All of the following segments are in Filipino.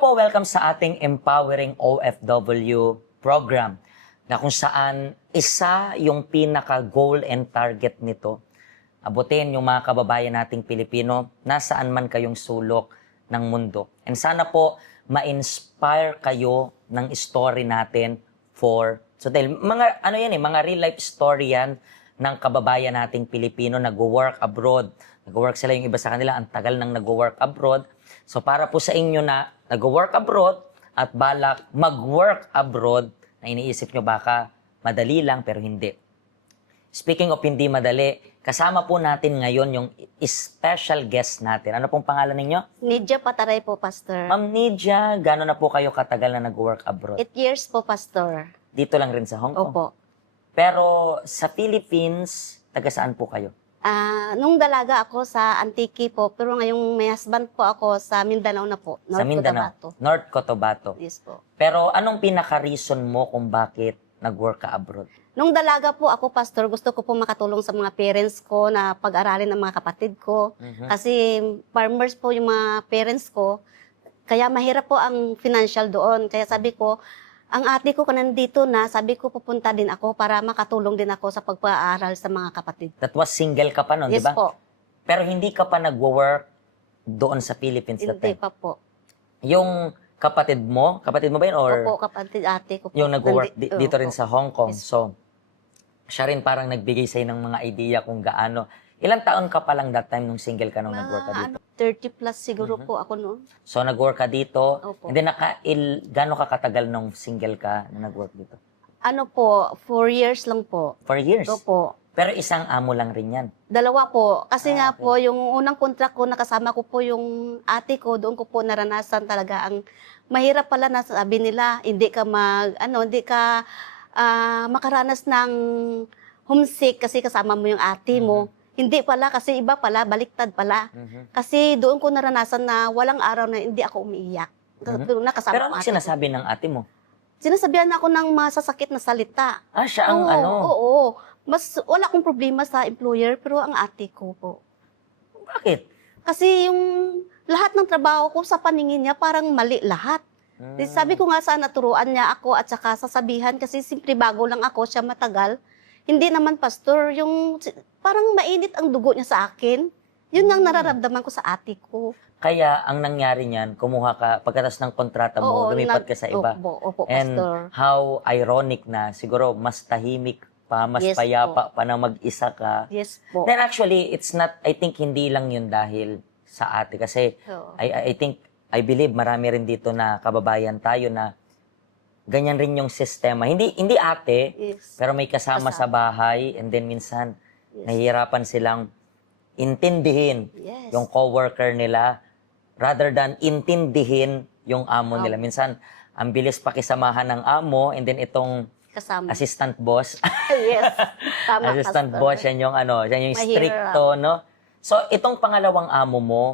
po, welcome sa ating Empowering OFW program na kung saan isa yung pinaka-goal and target nito. Abutin yung mga kababayan nating Pilipino nasaan man kayong sulok ng mundo. And sana po ma-inspire kayo ng story natin dahil mga mga real life story yan ng kababayan nating Pilipino nag-work abroad. Nag-work sila yung iba sa kanila, ang tagal nang nag-work abroad. So para po sa inyo na nag-work abroad at balak mag-work abroad na iniisip nyo baka madali lang pero hindi. Speaking of hindi madali, kasama po natin ngayon yung special guest natin. Ano pong pangalan ninyo? Nidia Pataray po, Pastor. Ma'am Nidia, gano'n na po kayo katagal na nag-work abroad? 8 years po, Pastor. Dito lang rin sa Hong Kong? Opo. Pero sa Philippines, taga saan po kayo? Nung dalaga ako sa Antique po, pero ngayong may husband po ako sa Mindanao na po. Sa Mindanao? Cotabato. North Cotabato. Yes po. Pero anong pinaka-reason mo kung bakit nag-work ka abroad? Nung dalaga po ako, Pastor, gusto ko po makatulong sa mga parents ko na pag-aralin ng mga kapatid ko. Kasi farmers po yung mga parents ko. Kaya mahirap po ang financial doon. Kaya sabi ko, ang ate ko nandito na, sabi ko pupunta din ako para makatulong din ako sa pagpaaral sa mga kapatid. That was single ka pa noon, di Yes ba? po. Pero hindi ka pa nag-work doon sa Philippines that Hindi time. pa po. Yung kapatid mo ba yun? Or Opo, kapatid ate ko po. yung nag-work dito rin Opo. sa Hong Kong? Yes. So, siya rin parang nagbigay sa'yo ng mga idea kung gaano. Ilang taon ka pa lang that time nung single ka nung nag-work ka dito? 30 plus siguro po ako noon. So, nag-work ka dito. Opo. And then, gaano ka katagal nung single ka na nag-work dito? Ano po, 4 years lang po. 4 years? Opo. Pero isang amo lang rin yan. Dalawa po. Kasi nga Okay. po, yung unang contract ko, nakasama ko po yung ate ko, doon ko po naranasan talaga ang mahirap pala na sabi nila, hindi ka makaranas ng homesick kasi kasama mo yung ate mo. Hindi pala, kasi iba pala, baliktad pala. Kasi doon ko naranasan na walang araw na hindi ako umiiyak. Doon nakasama Pero ko ano ate ko. sinasabi ng ate mo? Sinasabihan ako ng masasakit na salita. Siya ang Oo, ano? Oo. Mas wala akong problema sa employer, pero ang ate ko po. Bakit? Kasi yung lahat ng trabaho ko sa paningin niya parang mali lahat. Sabi ko nga sana turuan niya ako at saka sasabihan kasi simpre bago lang ako siya matagal. Hindi naman pastor, yung parang mainit ang dugo niya sa akin. Yun ang nararamdaman ko sa ate ko. Kaya ang nangyari niyan, kumuha ka, pagkatas ng kontrata mo, lumipat ka sa iba. Opo, And pastor. how ironic na, siguro mas tahimik pa, mas Yes payapa pa na mag-isa ka. Yes po. Then actually, it's not, I think hindi lang yun dahil sa ate. Kasi Oo. I believe marami rin dito na kababayan tayo na ganyan rin yung sistema. Hindi ate, Yes. pero may kasama sa bahay and then minsan Yes. nahihirapan silang intindihin Yes. yung coworker nila rather than intindihin yung amo nila. Minsan, ang bilis pakisamahan ng amo and then itong Kasama. assistant boss. Yes. Tama, Assistant pastor. boss, yan yung Mahirap. stricto, no? So, itong pangalawang amo mo,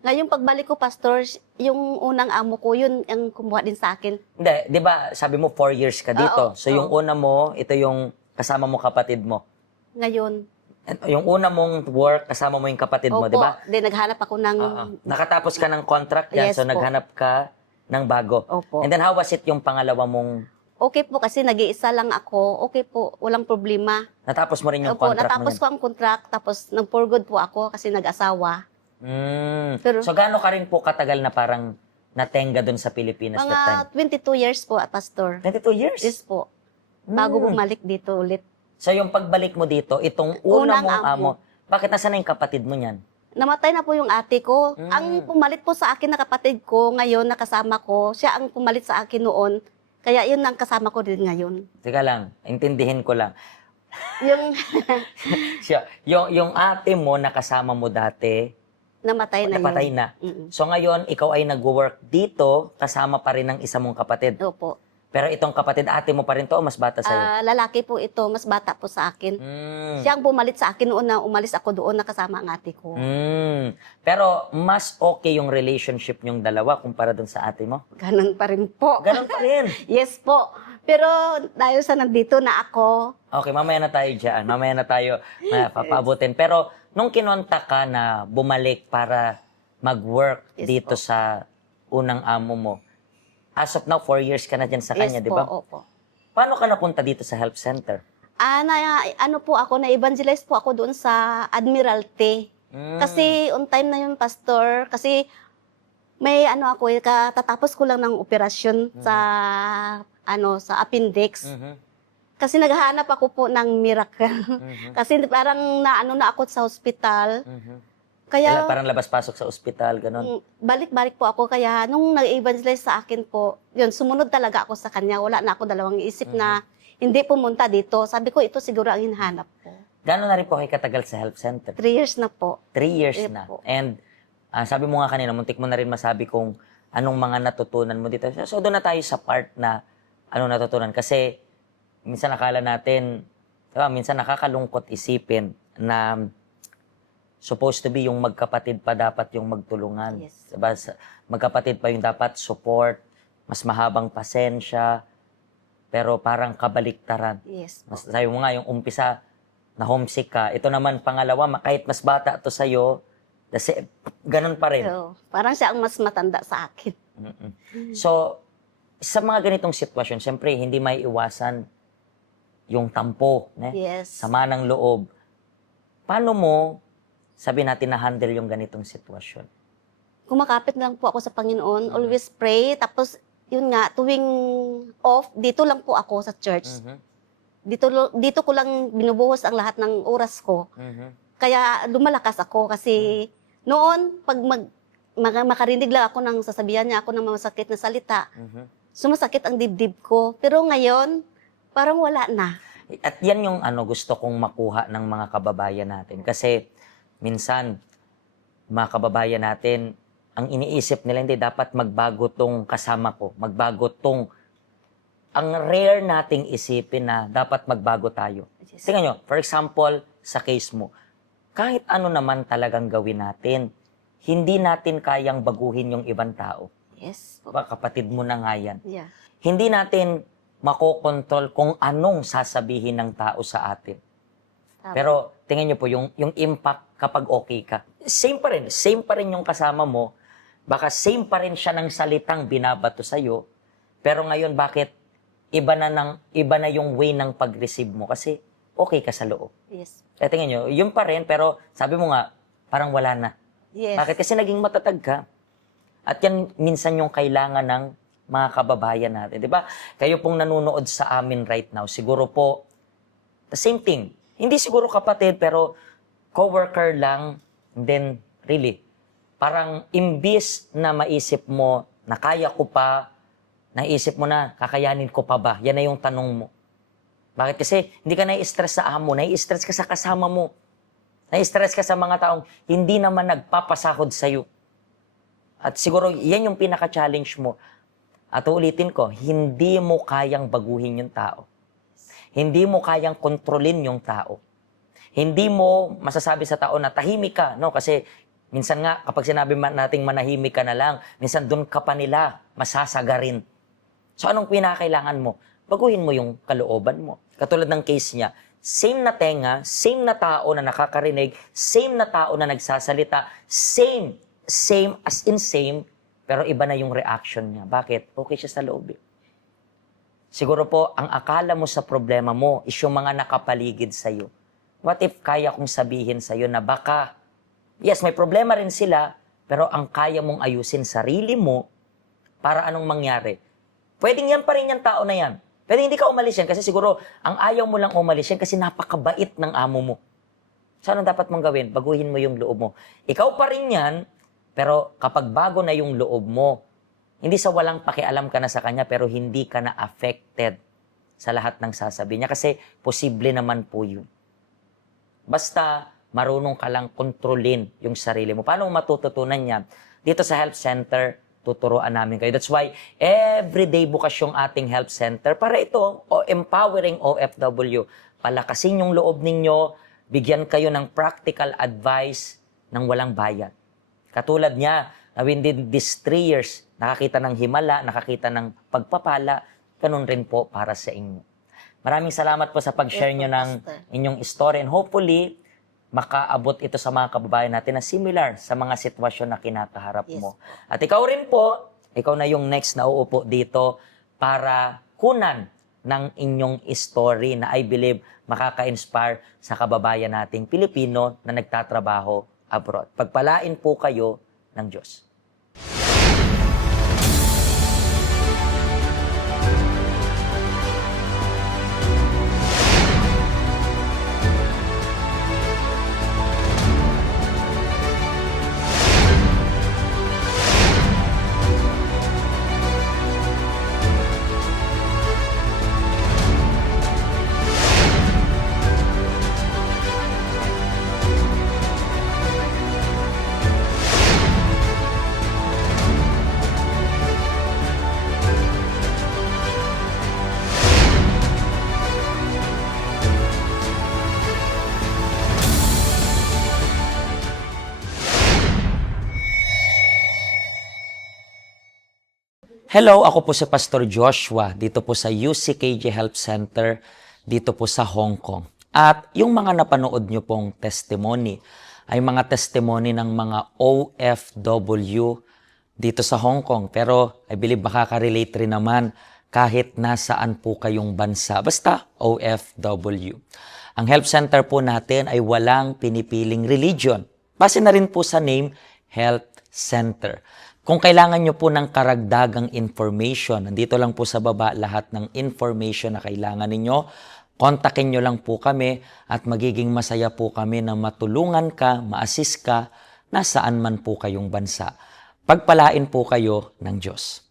Ngayong pagbalik ko, pastor, yung unang amo ko, yun ang kumuha din sa akin. hindi, di ba, sabi mo 4 years ka dito. Oo, So, yung una mo, ito yung kasama mo kapatid mo. Ngayon. Yung una mong work, kasama mo yung kapatid mo, di ba? Then naghanap ako ng... Nakatapos ka ng contract yan, Yes so po. naghanap ka ng bago. Opo. And then how was it yung pangalawa mong, Okay po, kasi nag-iisa lang ako. Okay po, walang problema. natapos mo rin yung Opo, contract natapos mo ko ang contract, tapos nag-for good po ako kasi nag-asawa. Pero- So gaano ka rin po katagal na parang natenga doon sa Pilipinas that time? Mga 22 years po, pastor. 22 years? Yes po. Bago bumalik dito ulit. So yung pagbalik mo dito, itong una Unang mong amo, amo. bakit nasa na yung kapatid mo niyan? Namatay na po yung ate ko. Ang pumalit po sa akin na kapatid ko, ngayon nakasama ko, siya ang pumalit sa akin noon. Kaya yun ang kasama ko din ngayon. Teka lang, intindihin ko lang. Yung yung ate mo nakasama mo dati, namatay na napatay yun. na. Mm-mm. So ngayon, ikaw ay nag-work dito, kasama pa rin ng isa mong kapatid. Opo. Pero itong kapatid, ate mo pa rin to o mas bata sa'yo? Lalaki po ito, mas bata po sa akin. Mm. Siya ang pumalit sa akin noon na umalis ako doon nakasama ang ate ko. Pero mas okay yung relationship nyong dalawa kumpara dun sa ate mo? Ganun pa rin po. Ganun pa rin. Yes po. Pero dahil sa nandito na ako, Okay, mamaya na tayo dyan. Mamaya na tayo papaabutin. Pero nung kinontak ka na bumalik para mag-work Yes dito po. sa unang amo mo. As of now, 4 years ka na dyan sa kanya, Yes di po, ba? opo. Paano ka napunta dito sa health center? Ano po ako, na-evangelize po ako doon sa Admiralty. Kasi on time na yun, Pastor. Kasi may ano ako, katatapos ko lang ng operasyon sa appendix. Kasi naghahanap ako po ng miracle. Kasi parang naano na ako sa hospital. Kaya Parang labas-pasok sa ospital, ganun. balik-balik po ako. Kaya nung nag-evangelize sa akin po, yun, sumunod talaga ako sa kanya. Wala na ako dalawang isip na hindi pumunta dito. Sabi ko, ito siguro ang hinahanap ko. Gano'n na rin po kayo katagal sa health center? 3 years na po. 3 years Eh na. po. And sabi mo nga kanina, muntik mo na rin masabi kung anong mga natutunan mo dito. So doon na tayo sa part na anong natutunan. Kasi minsan nakala natin, diba, minsan nakakalungkot isipin na supposed to be yung magkapatid pa dapat yung magtulungan. Yes. Diba? Magkapatid pa yung dapat support, mas mahabang pasensya, pero parang kabaliktaran. Yes po. Mas, sabi mo nga, yung umpisa, na homesick ka. Ito naman, pangalawa, kahit mas bata to sa'yo, ganun pa rin. So, parang siya ang mas matanda sa akin. So, sa mga ganitong sitwasyon, siyempre, hindi may iwasan yung tampo, Yes. sama ng loob. Paano mo, sabi natin, na-handle yung ganitong sitwasyon? Kumakapit lang po ako sa Panginoon. Always pray. Tapos, yun nga, tuwing off, dito lang po ako sa church. Dito ko lang binubuhos ang lahat ng oras ko. Kaya lumalakas ako kasi noon, pag makarinig lang ako ng sasabihan niya ako ng mga masakit na salita, sumasakit ang dibdib ko. Pero ngayon, parang wala na. At yan yung gusto kong makuha ng mga kababayan natin. Kasi minsan, mga kababayan natin, ang iniisip nila, hindi dapat magbago tong kasama ko. Magbago tong, ang rare nating isipin na dapat magbago tayo. Yes. Tingnan nyo, for example, sa case mo, kahit ano naman talagang gawin natin, hindi natin kayang baguhin yung ibang tao. Yes. Diba? Kapatid mo na nga yan. Yeah. Hindi natin makokontrol kung anong sasabihin ng tao sa atin. Tama. Pero tingnan nyo po, yung impact kapag okay ka, same pa rin yung kasama mo, baka same pa rin siya ng salitang binabato sa'yo, pero ngayon bakit iba na yung way ng pag-receive mo kasi okay ka sa loob. Yes. Kaya tingnan nyo, yun pa rin, pero sabi mo nga, parang wala na. Yes. Bakit? Kasi naging matatag ka. At yan minsan yung kailangan ng mga kababayan natin. Di ba? Kayo pong nanonood sa amin right now, siguro po, the same thing. Hindi siguro kapatid, pero coworker lang, then really, parang imbis na maisip mo na kaya ko pa, naisip mo na kakayanin ko pa ba? Yan na yung tanong mo. Bakit? Kasi hindi ka nai-stress sa amo, nai-stress ka sa kasama mo. Nai-stress ka sa mga taong hindi naman nagpapasahod sa'yo. At siguro yan yung pinaka-challenge mo. At ulitin ko, hindi mo kayang baguhin yung tao. Hindi mo kayang kontrolin yung tao. Hindi mo masasabi sa tao na tahimik ka, no? Kasi minsan nga, kapag sinabi nating manahimik ka na lang, minsan doon ka pa nila masasagarin. So anong pinakailangan mo? Baguhin mo yung kalooban mo. Katulad ng case niya, same na tenga, same na tao na nakakarinig, same na tao na nagsasalita, same as in same, pero iba na yung reaction niya. Bakit? Okay siya sa loob. Siguro po, ang akala mo sa problema mo is yung mga nakapaligid sa'yo. What if kaya kong sabihin sa'yo na baka, yes, may problema rin sila, pero ang kaya mong ayusin sarili mo para anong mangyari? Pwedeng yan pa rin yung tao na yan. Pwede hindi ka umalis yan kasi siguro ang ayaw mo lang umalis yan kasi napakabait ng amo mo. So anong dapat mong gawin? Baguhin mo yung loob mo. Ikaw pa rin yan, pero kapag bago na yung loob mo, hindi sa walang pakialam ka na sa kanya pero hindi ka na affected sa lahat ng sasabihin niya kasi posible naman po yun. Basta marunong ka lang kontrolin yung sarili mo. Paano mo matututunan niya? Dito sa health center, tuturuan namin kayo. That's why everyday bukas yung ating health center para ito, empowering OFW. Palakasin yung loob ninyo, bigyan kayo ng practical advice ng walang bayad. Katulad niya, na within these 3 years, nakakita ng himala, nakakita ng pagpapala, ganun rin po para sa inyo. Maraming salamat po sa pag-share nyo ng inyong story and hopefully, makaabot ito sa mga kababayan natin na similar sa mga sitwasyon na kinakaharap mo. At ikaw rin po, ikaw na yung next na uupo dito para kunan ng inyong story na I believe makaka-inspire sa kababayan nating Pilipino na nagtatrabaho abroad. Pagpalain po kayo ng Diyos. Hello, ako po si Pastor Joshua dito po sa UCKJ Health Center dito po sa Hong Kong. At yung mga napanood nyo pong testimony ay mga testimony ng mga OFW dito sa Hong Kong. Pero I believe makaka-relate rin naman kahit nasaan po kayong bansa. Basta OFW. Ang health center po natin ay walang pinipiling religion. Base na rin po sa name, Health Center. Kung kailangan nyo po ng karagdagang information, nandito lang po sa baba lahat ng information na kailangan ninyo. Kontakin nyo lang po kami at magiging masaya po kami na matulungan ka, ma-assist ka, nasaan man po kayong bansa. Pagpalain po kayo ng Diyos.